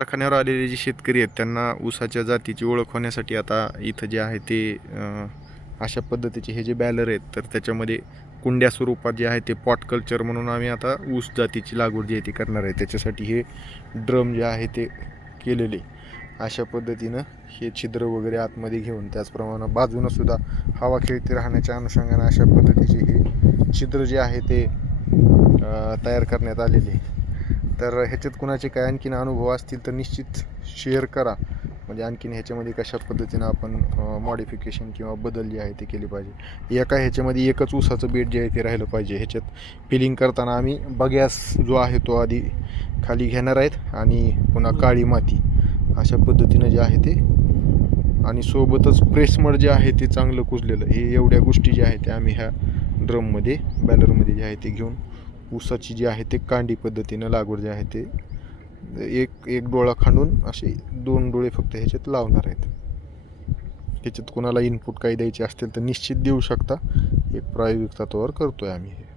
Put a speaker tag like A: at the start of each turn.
A: कारखान्यावर आलेले जे शेतकरी आहेत त्यांना ऊसाच्या जातीची ओळख होण्यासाठी आता इथं जे आहे ते अशा पद्धतीचे हे जे बॅलर आहेत तर त्याच्यामध्ये कुंड्या स्वरूपात जे आहे ते पॉट कल्चर म्हणून आम्ही आता ऊस जातीची लागवड जी आहे ती करणार आहे. त्याच्यासाठी हे ड्रम जे आहे ते केलेले. अशा पद्धतीनं हे छिद्र वगैरे आतमध्ये घेऊन त्याचप्रमाणे बाजूनं सुद्धा हवा खेळती राहण्याच्या अनुषंगाने अशा पद्धतीचे हे छिद्र जे आहे ते तयार करण्यात आलेले. तर ह्याच्यात कुणाचे काय आणखीन अनुभव असतील तर निश्चित शेअर करा. म्हणजे आणखीन ह्याच्यामध्ये कशा पद्धतीनं आपण मॉडिफिकेशन किंवा बदल जे आहे ते केले पाहिजे. एका ह्याच्यामध्ये एकच ऊसाचं बेट जे आहे ते राहिलं पाहिजे. ह्याच्यात फिलिंग करताना आम्ही बग्यास जो आहे तो आधी खाली घेणार आहेत आणि पुन्हा काळी माती अशा पद्धतीनं जे आहे ते आणि सोबतच प्रेसमड जे आहे ते चांगलं कुजलेलं. हे एवढ्या गोष्टी ज्या आहेत त्या आम्ही ह्या ड्रममध्ये बॅलरमध्ये जे आहे ते घेऊन ऊसाची जी आहे ते कांडी पद्धतीनं लागवड जे आहे ते एक एक डोळा खांडून असे दोन डोळे फक्त ह्याच्यात लावणार आहेत. ह्याच्यात कोणाला इनपुट काही द्यायचे असतील तर निश्चित देऊ शकता. एक प्रायोगिक तत्वावर करतो आहे आम्ही हे.